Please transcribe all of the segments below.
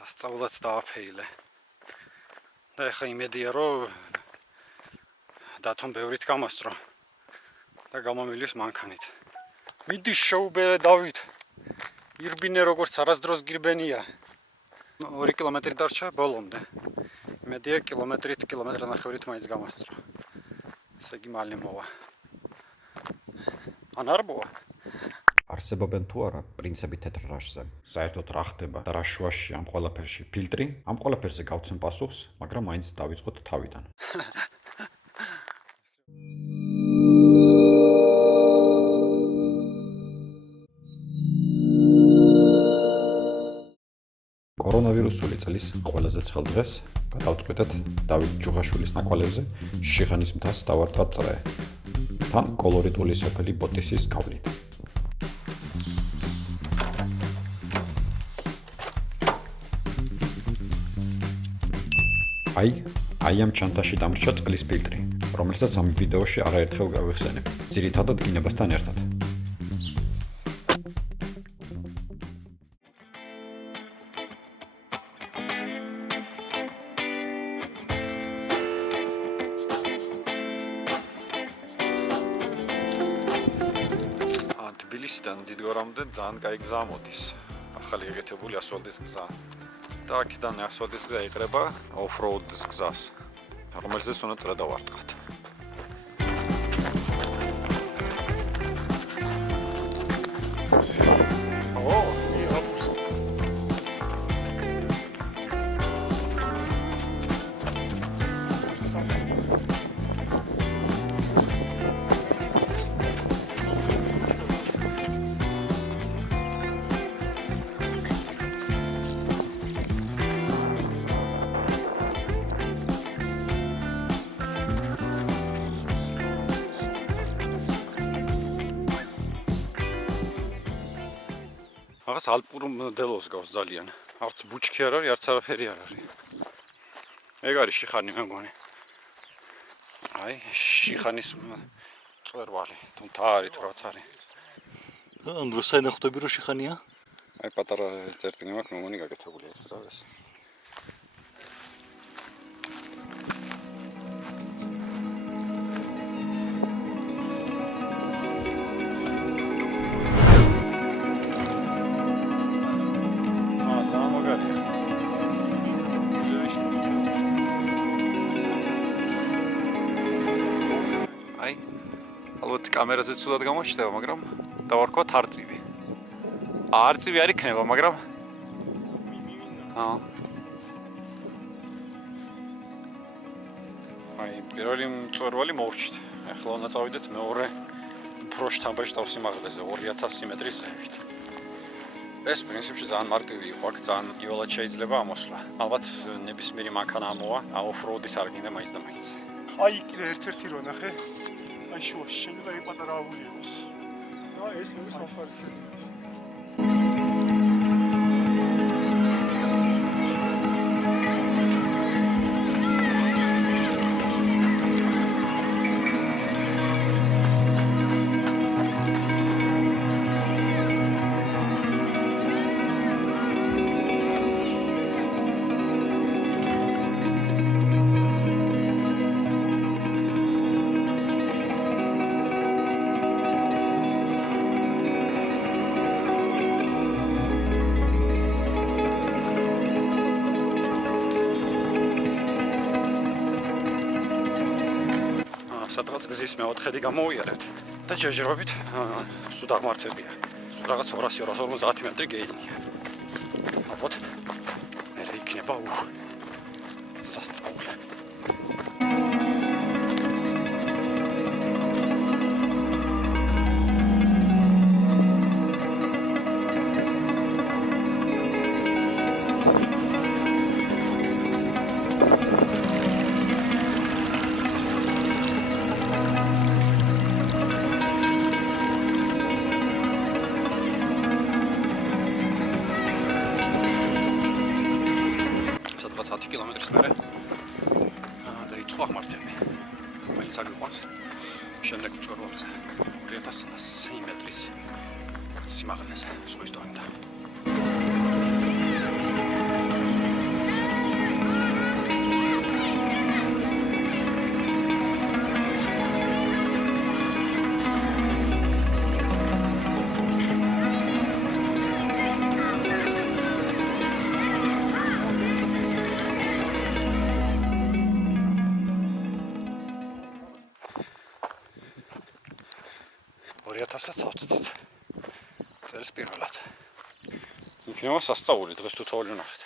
სასწაულად დააფეილე. და ეხლა იმედია, რომ დათომ ბევრით გამასწრო და გამომივლის მანქანით. მიდი შეუბერე დავით. ირბინე როგორც არასდროს გირბენია. 2 კილომეტრი დარჩა ბოლომდე. იმედია კილომეტრ-ნახევრით მაინც გამასწრო. ესე იგი მალე მოვა. ან არ მოვა? არსებობენ თუ არა პრინციპი თეთრ რაშზე. საერთოდ რა ხდება და რა შუაში ამ ყველაფერში ფილტრი? ამ ყველაფერზე გავცემ პასუხს, მაგრამ მაინც დავიწყოთ თავიდან. კორონავირუსული წლის ყველაზე ცხელ დღეს გადავწყვიტეთ დავით ჯუღაშვილის ნაკვალევზე შიხანის მთას დავარტყა წრე. თან კოლორიტული სოფელი ბოტისის გავლით. აი ამ ჩანთაში დამრჩა წყლის ფილტრი, რომელსაც ამ ვიდეოში არაერთხელ გავიხსენებ, ძირითადად გინებასთან ერთად. თბილისიდან დიდგორამდე ძალიან კაი გზა მოდის. ახალი ეგეთებული ასფალტის გზა. და აქედან ასფალტის გზა იყრება off-road-ის გზას, რომელზეც უნდა წრე დავარტყათ. Ағას ალპურ მდელოს გავს ძალიან. არც ბუჩქი არ არის, არც არაფერი არ არის. ეგ არის შიხანი მე მგონი. აი, შიხანის წვერვალი. თუმცა არის თუ რაც არის. ამ დროს საერთოდ ხვდები რომ შიხანია? აი პატარა წერტილი მაქვს, მე მგონი გაკეთებულია ეს რა ეს. კამერაზე ცუდად გამოჩნდება, მაგრამ დავარქვათ არწივი. არწივი არ იქნება, მაგრამ აი, პირველი მწვერვალი მოვრჩით. ახლა უნდა წავიდეთ მეორე უფრო შთამბეჭდავ სიმაღლეზე 2000 მეტრის ზევით. ეს პრინციპში ძალიან მარტივი იყო, აქ ძალიან იოლად შეიძლება ამოსვლა. ალბათ ნებისმიერი მანქანა ამოვა, off-road-ის არ გინდა მაინც და მაინც. აი კიდე ერთ-ერთი რო ნახე. აი შუაში შეიძლება ეგ პატარა აული იყოს. და ეს მე სამსარის ხედავ. სადღაც გზის მეოთხედი გამოვიარეთ და ჯერჯერობით სულ აღმართებია. რაღაც 200-250 მეტრი გეინია. ალბათ მე იქნება სასწაული. კილომეტრის მერე დაიწყო აღმართები, რომელიც აგვიყვანს შემდეგ მწვერვალზე 2100 მეტრის სიმაღლეზე ზღვის დონიდან. 2000-ს ავწდით. წელს პირველად. იქნება სასწაული დღეს თუ თოვლი ვნახეთ.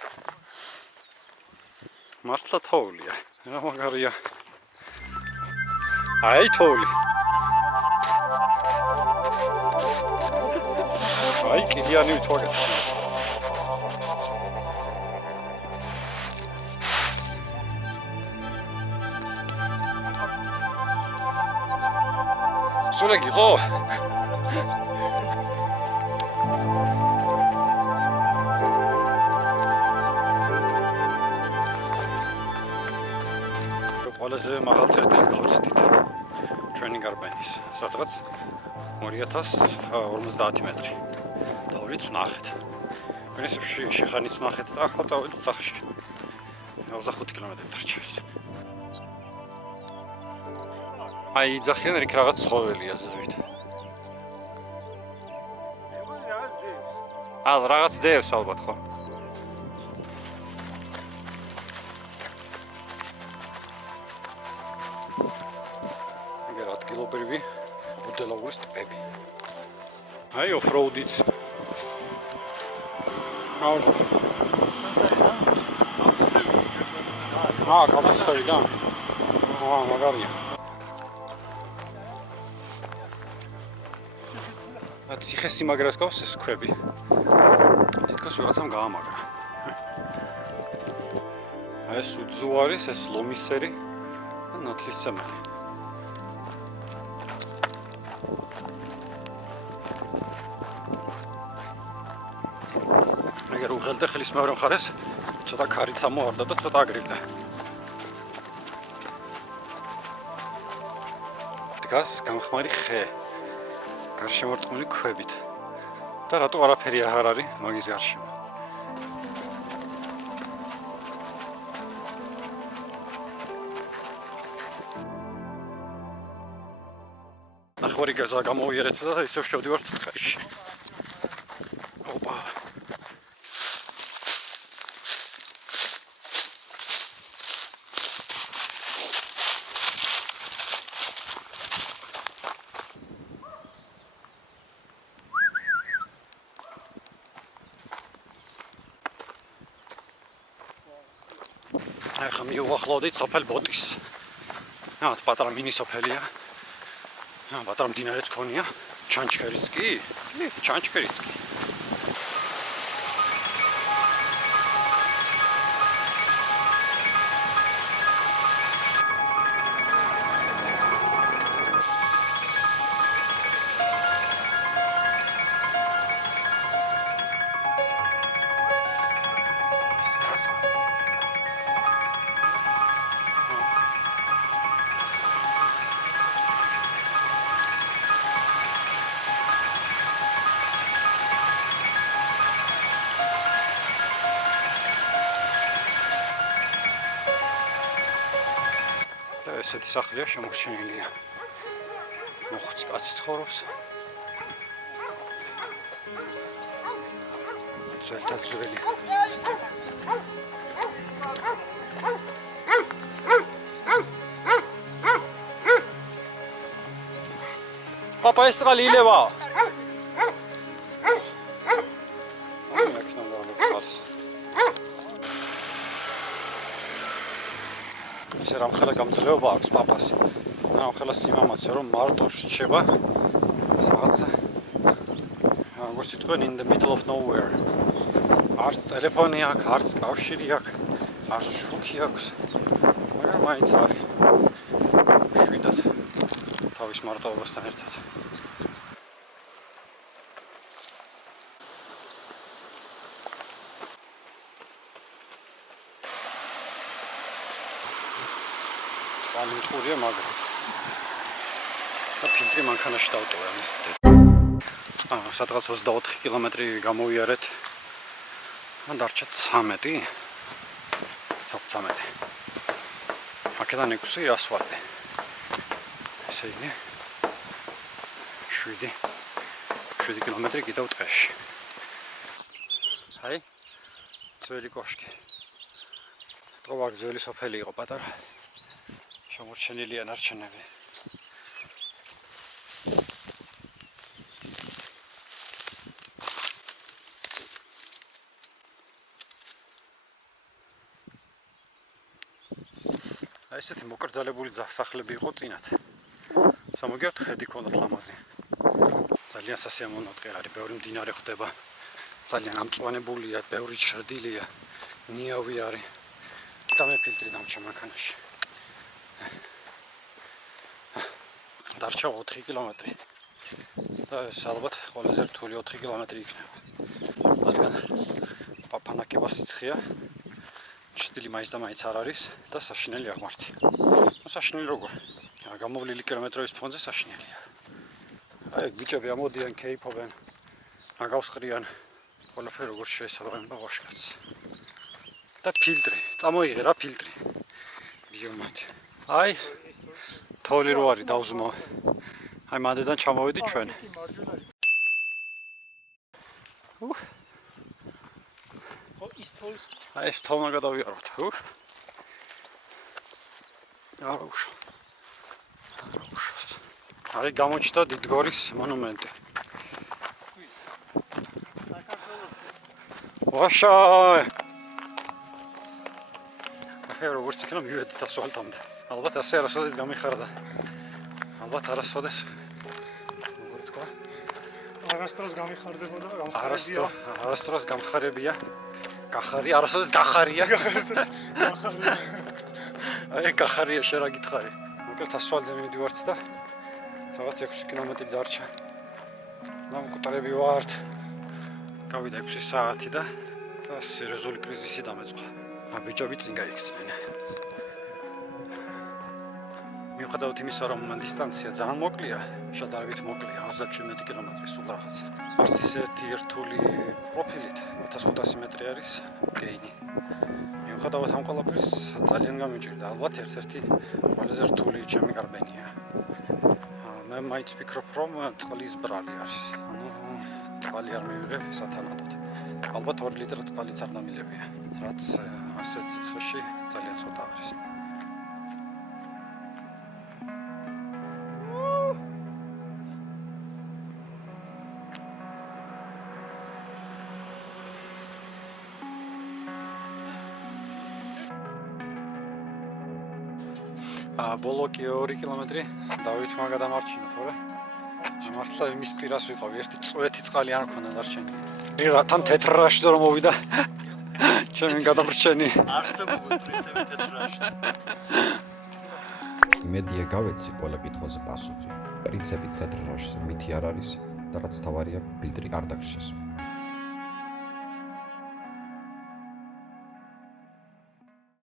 მართლა თოვლია. რა მაგარია. აი თოვლი. აი კიდიანი ვთვალეთ. სულეგი ხო? ყველაზე მაღალ წერტილს გავწვდით ჩვენი გარბენის, სადღაც 2050 მეტრი. თოვლიც ვნახეთ. პრინციპში შეხანიც ვნახეთ და ახლა წავედით სახში. 25 კილომეტრი დარჩევით. აი ძახიან რიქ რაღაც ცხოველია ზევით. რაღაც დევს ალბათ ხო? ეგ ადგილობრივი ბუდელაურის ტბები. აი ოფროუდიც. აუჯა. კავკასიელი და. მაგარია. ციხე-სიმაგრეს გავს ეს ქვები. თითქოს ვიღაცამ გაამაგრა. ეს უძუ არის, ეს ლომისერი და ნათლისმცემელი. ეგერ უღელდე ხელის მეორე მხარეს ცოტა ქარით ამოვარდა და ცოტა აგრილდა. დგას გამხმარი ხე. გარშემორტყმული ქვებით. და რატო არაფერი აღარ არის მაგის გარშემო? ნახვარი გაზა გამოვიარეთ და ისევ შევდივართ ტყეში. ოპა. ახლა მივახლოვდით სოფელ ბოტის. რაღაც პატარა მინი სოფელია. პატარა მდინარეც ქონია. ჩანჩქერიც კი? კი, ჩანჩქერიც კი. ესეთი სახლია შემორჩენილია. მოხუცი კაცი ცხოვრობს. ძველთა ძველი. პაპა ეს წყალი ილევა. ისე რამხელა გამძლეობა აქვს პაპას. რამხელა სიმამაცე რომ მარტო რჩება რაღაცა. როგორც იტყვენ in the middle of nowhere. არც ტელეფონი აქვს, არც კავშირი აქვს, არც შუქი აქვს. მაგრამ მაინც არის. შვიდად თავის მარტოობასთან ერთად. წყალი მწყურია მაგრად. და ფილტრი მანქანაში დავტოვე ამის. სადღაც 24 კილომეტრი გამოვიარეთ. დარჩა 13. 13. აქედან 6 ასფალტი. ესე იგი 7 კილომეტრი კიდევ ტყეში. აი ძველი კოშკი. ტყოვარ ძველი სოფელი იყო პატარა. შემორჩენილია ნარჩენები. აი ესეთი მოკრძალებული სახლები იყო წინათ. სამოგიართ ხედი ქონდათ ლამაზი. ძალიან სასიამოვნო დღე არის, ბევრი მდინარე ხდება. ძალიან ამწვანებულია, ბევრი ჩრდილია, ნიავი არის. და მე ფილტრი დამჭა მანქანაში. დარჩა 4 კილომეტრი. და ეს ალბათ ყველაზე რთული 4 კილომეტრი იქნება. რადგან პაპანაკება სიცხეა. ჩრდილი მაინც და მაინც არ არის და საშინელი აღმართი. ნუ საშინელი როგორ? გამოვლილი კილომეტრების ფონზე საშინელია. აი ბიჭები ამოდიან, კეიფობენ. აგავსყრიან. ყველაფერი როგორ შეესაბამება ვაშკაც. და ფილტრი, წამოიღე რა ფილტრი. ბიომატი. აი თოვლი რო არის დავზმო. აი მანდედან ჩამოვედი ჩვენ. აი ეს თოვნა გადავიაროთ. არა უშო. აი გამოჩნდა დიდგორის მონუმენტი. ვაშა! აი როგორც იქნება მივედით ასვალტამდე. ალბათ ასე არასოდეს გამიხარდა. ალბათ არასოდეს. როგორ თქვა? არასდროს გამიხარდებოდა, გამხარებია. არასდროს გამხარებია. გახარია, არასოდეს გახარია. აი გახარია შენ რა გითხარი. მოკლედ ასვალზე მივდივართ და რაღაც 6 კილომეტრი დარჩა. დამკვდრები ვართ. გავიდა 6 საათი და სერიოზული კრიზისი დამეწყო. ბიჭები წინ გაიქცნენ. მიუხედავად იმისა, რომ დისტანცია ძალიან მოკლეა, შედარებით მოკლეა, 37 კილომეტრი სულ რაღაც. არც ისეთი რთული პროფილით 1500 მეტრი არის გეინი. მიუხედავად ამ ყველაფრის ძალიან გამიჭირდა, ალბათ ერთ-ერთი ყველაზე რთული ჩემი გარბენია. მე მაინც ვფიქრობ, რომ წყლის ბრალი არის. ანუ წყალი არ მივიღებ სათანადოდ. ალბათ 2 ლიტრი წყალიც არ დამილებია, რაც ასეთ სიცხეში ძალიან ცოტა არის. ბოლო კი 2 კილომეტრი დავითმა გადამარჩინა, თორე მართლა იმის პირას ვიყავი, ერთი წვეთი წყალი არ მქონდა დარჩენილი. რატომ თეთრ რაშზე რომ მოვიდა? ჩემი გადამრჩენი. არსებობს პრინციპი თეთრ რაშზე. იმედია გავეცი ყველა კითხვაზე პასუხი. პრინციპი თეთრ რაშზე მითი არ არის და რაც თავარია ფილტრი არ დაგრჩეს.